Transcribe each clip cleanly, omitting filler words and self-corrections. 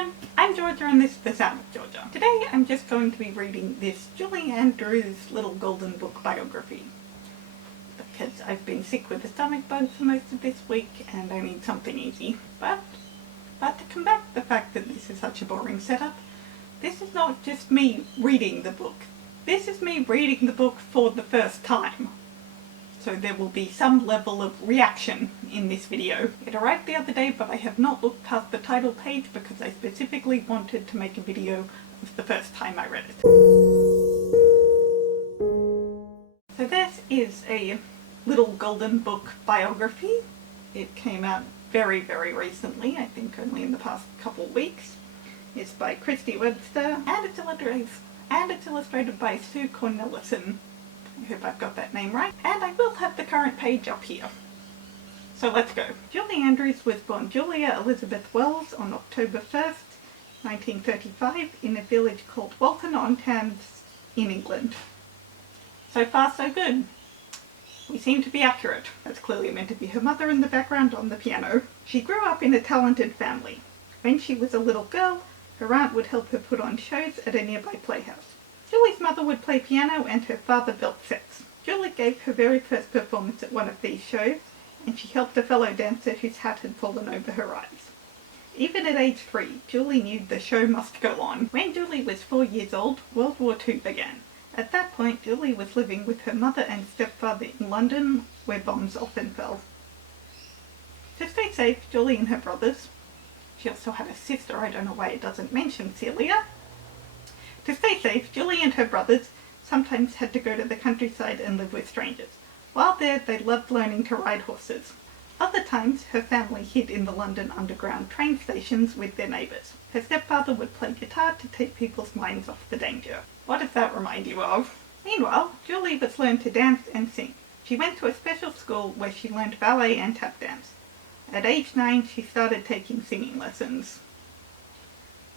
everyone, I'm Georgia and this is The Sound of Georgia. Today I'm just going to be reading this Julie Andrews Little Golden Book Biography because I've been sick with a stomach bug for most of this week and I need something easy. But to combat the fact that this is such a boring setup, this is not just me reading the book. This is me reading the book for the first time. So there will be some level of reaction in this video. It arrived the other day, but I have not looked past the title page because I specifically wanted to make a video of the first time I read it. So this is a Little Golden Book Biography. It came out very, very recently, I think only in the past couple weeks. It's by Christy Webster, and it's illustrated by Sue Cornelison. I hope I've got that name right. And I will have the current page up here. So let's go. Julie Andrews was born Julia Elizabeth Wells on October 1st, 1935 in a village called Walton-on-Thames in England. So far so good. We seem to be accurate. That's clearly meant to be her mother in the background on the piano. She grew up in a talented family. When she was a little girl, her aunt would help her put on shows at a nearby playhouse. Julie's mother would play piano and her father built sets. Julie gave her very first performance at one of these shows, and she helped a fellow dancer whose hat had fallen over her eyes. Even at age 3, Julie knew the show must go on. When Julie was 4 years old, World War II began. At that point, Julie was living with her mother and stepfather in London, where bombs often fell. To stay safe, Julie and her brothers, she also had a sister, I don't know why it doesn't mention Celia. To stay safe, Julie and her brothers sometimes had to go to the countryside and live with strangers. While there, they loved learning to ride horses. Other times, her family hid in the London Underground train stations with their neighbours. Her stepfather would play guitar to take people's minds off the danger. What does that remind you of? Meanwhile, Julie was learned to dance and sing. She went to a special school where she learned ballet and tap dance. At age 9, she started taking singing lessons.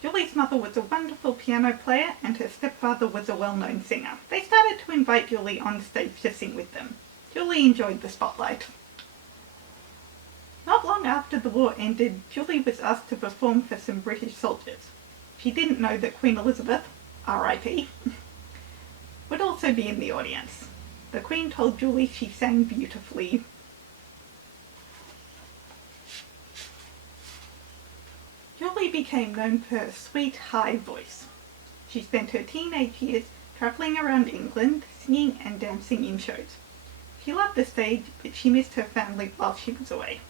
Julie's mother was a wonderful piano player and her stepfather was a well-known singer. They started to invite Julie on stage to sing with them. Julie enjoyed the spotlight. Not long after the war ended, Julie was asked to perform for some British soldiers. She didn't know that Queen Elizabeth, R.I.P., would also be in the audience. The Queen told Julie she sang beautifully. Julie became known for her sweet, high voice. She spent her teenage years travelling around England, singing and dancing in shows. She loved the stage, but she missed her family while she was away.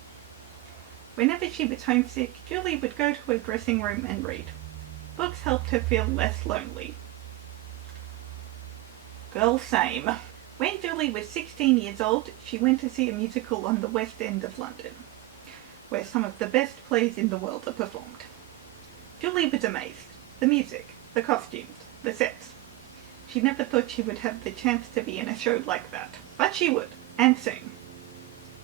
Whenever she was homesick, Julie would go to her dressing room and read. Books helped her feel less lonely. Girl, same. When Julie was 16 years old, she went to see a musical on the West End of London, where some of the best plays in the world are performed. Julie was amazed. The music, the costumes, the sets. She never thought she would have the chance to be in a show like that. But she would, and soon.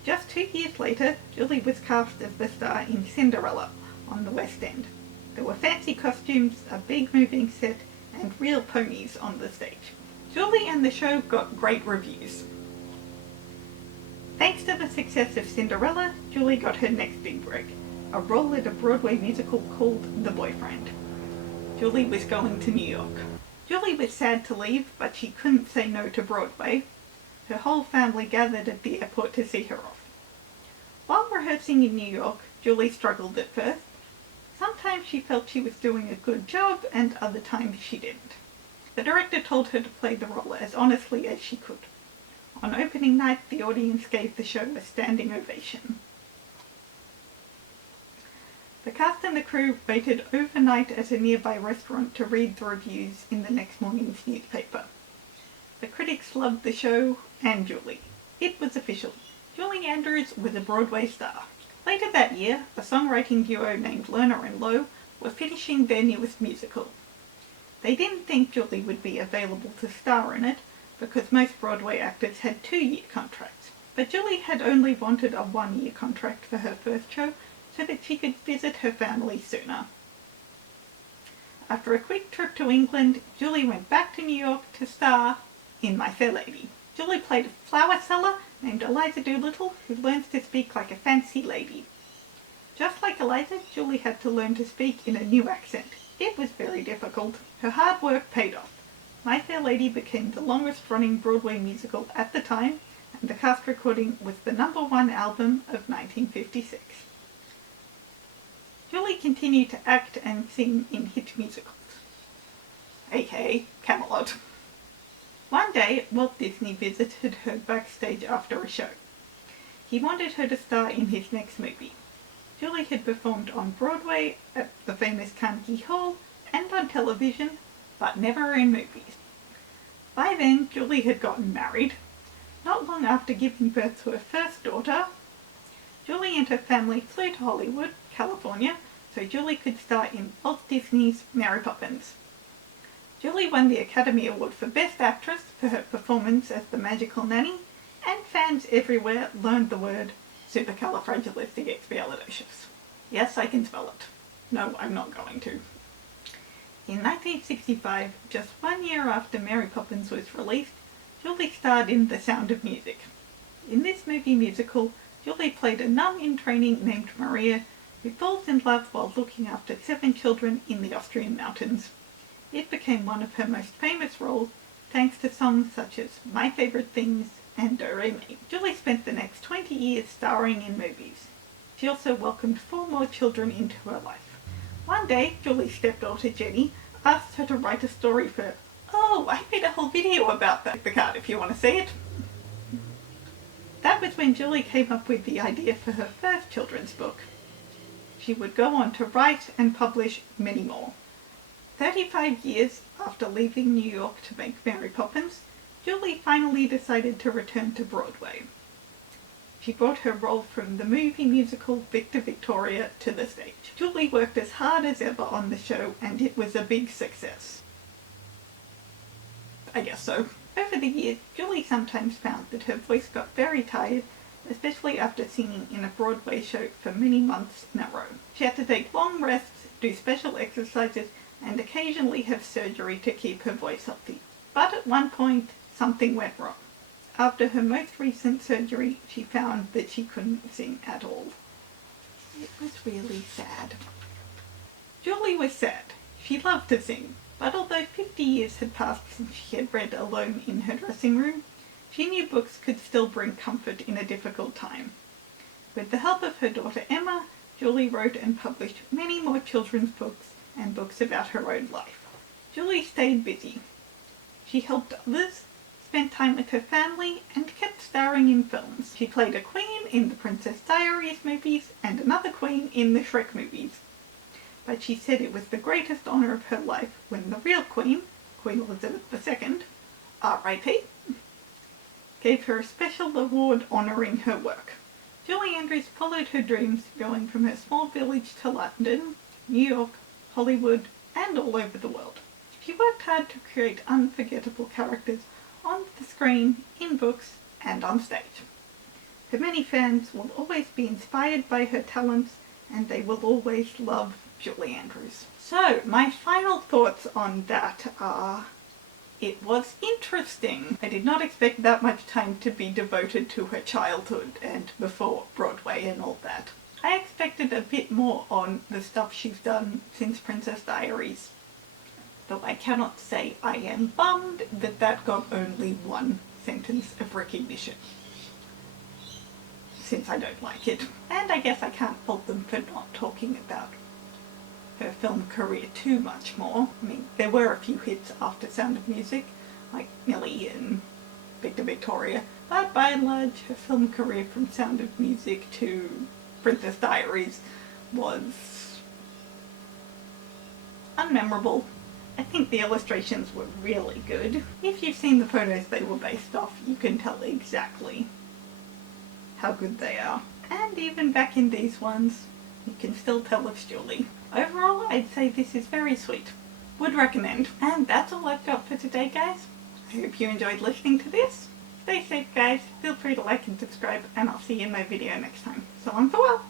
Just 2 years later, Julie was cast as the star in Cinderella on the West End. There were fancy costumes, a big moving set, and real ponies on the stage. Julie and the show got great reviews. Thanks to the success of Cinderella, Julie got her next big break, a role in a Broadway musical called The Boyfriend. Julie was going to New York. Julie was sad to leave, but she couldn't say no to Broadway. Her whole family gathered at the airport to see her off. While rehearsing in New York, Julie struggled at first. Sometimes she felt she was doing a good job, and other times she didn't. The director told her to play the role as honestly as she could. On opening night, the audience gave the show a standing ovation. The cast and the crew waited overnight at a nearby restaurant to read the reviews in the next morning's newspaper. The critics loved the show and Julie. It was official. Julie Andrews was a Broadway star. Later that year, a songwriting duo named Lerner and Lowe were finishing their newest musical. They didn't think Julie would be available to star in it, because most Broadway actors had 2-year contracts. But Julie had only wanted a 1-year contract for her first show so that she could visit her family sooner. After a quick trip to England, Julie went back to New York to star in My Fair Lady. Julie played a flower seller named Eliza Doolittle who learns to speak like a fancy lady. Just like Eliza, Julie had to learn to speak in a new accent. It was very difficult. Her hard work paid off. My Fair Lady became the longest-running Broadway musical at the time, and the cast recording was the #1 album of 1956. Julie continued to act and sing in hit musicals, aka Camelot. One day, Walt Disney visited her backstage after a show. He wanted her to star in his next movie. Julie had performed on Broadway, at the famous Carnegie Hall, and on television, but never in movies. By then, Julie had gotten married. Not long after giving birth to her first daughter, Julie and her family flew to Hollywood, California, so Julie could star in Walt Disney's Mary Poppins. Julie won the Academy Award for Best Actress for her performance as the magical nanny, and fans everywhere learned the word supercalifragilisticexpialidocious. Yes, I can spell it. No, I'm not going to. In 1965, just 1 year after Mary Poppins was released, Julie starred in The Sound of Music. In this movie musical, Julie played a nun in training named Maria who falls in love while looking after 7 children in the Austrian mountains. It became one of her most famous roles thanks to songs such as My Favorite Things and Do Re Mi. Julie spent the next 20 years starring in movies. She also welcomed 4 more children into her life. One day, Julie's stepdaughter Jenny asked her to write a story for her. Oh, I made a whole video about that. The card if you want to see it. That was when Julie came up with the idea for her first children's book. She would go on to write and publish many more. 35 years after leaving New York to make Mary Poppins, Julie finally decided to return to Broadway. She brought her role from the movie musical Victor Victoria to the stage. Julie worked as hard as ever on the show, and it was a big success. I guess so. Over the years, Julie sometimes found that her voice got very tired, especially after singing in a Broadway show for many months in a row. She had to take long rests, do special exercises, and occasionally have surgery to keep her voice healthy. But at one point, something went wrong. After her most recent surgery, she found that she couldn't sing at all. It was really sad. Julie was sad. She loved to sing, but although 50 years had passed since she had read alone in her dressing room, she knew books could still bring comfort in a difficult time. With the help of her daughter Emma, Julie wrote and published many more children's books and books about her own life. Julie stayed busy. She helped others, spent time with her family, and kept starring in films. She played a queen in the Princess Diaries movies and another queen in the Shrek movies. But she said it was the greatest honour of her life when the real queen, Queen Elizabeth II, R.I.P., gave her a special award honouring her work. Julie Andrews followed her dreams, going from her small village to London, New York, Hollywood, and all over the world. She worked hard to create unforgettable characters on the screen, in books, and on stage. Her many fans will always be inspired by her talents, and they will always love Julie Andrews. So, my final thoughts on that are, it was interesting. I did not expect that much time to be devoted to her childhood and before Broadway and all that. I expected a bit more on the stuff she's done since Princess Diaries, though I cannot say I am bummed that that got only 1 sentence of recognition, since I don't like it. And I guess I can't fault them for not talking about her film career too much more. I mean, there were a few hits after Sound of Music, like Millie and Victor Victoria, but by and large her film career from Sound of Music to Princess Diaries was unmemorable. I think the illustrations were really good. If you've seen the photos they were based off, you can tell exactly how good they are. And even back in these ones, you can still tell it's Julie. Overall, I'd say this is very sweet. Would recommend. And that's all I've got for today, guys. I hope you enjoyed listening to this. Stay safe, guys. Feel free to like and subscribe, and I'll see you in my video next time. So long, farewell!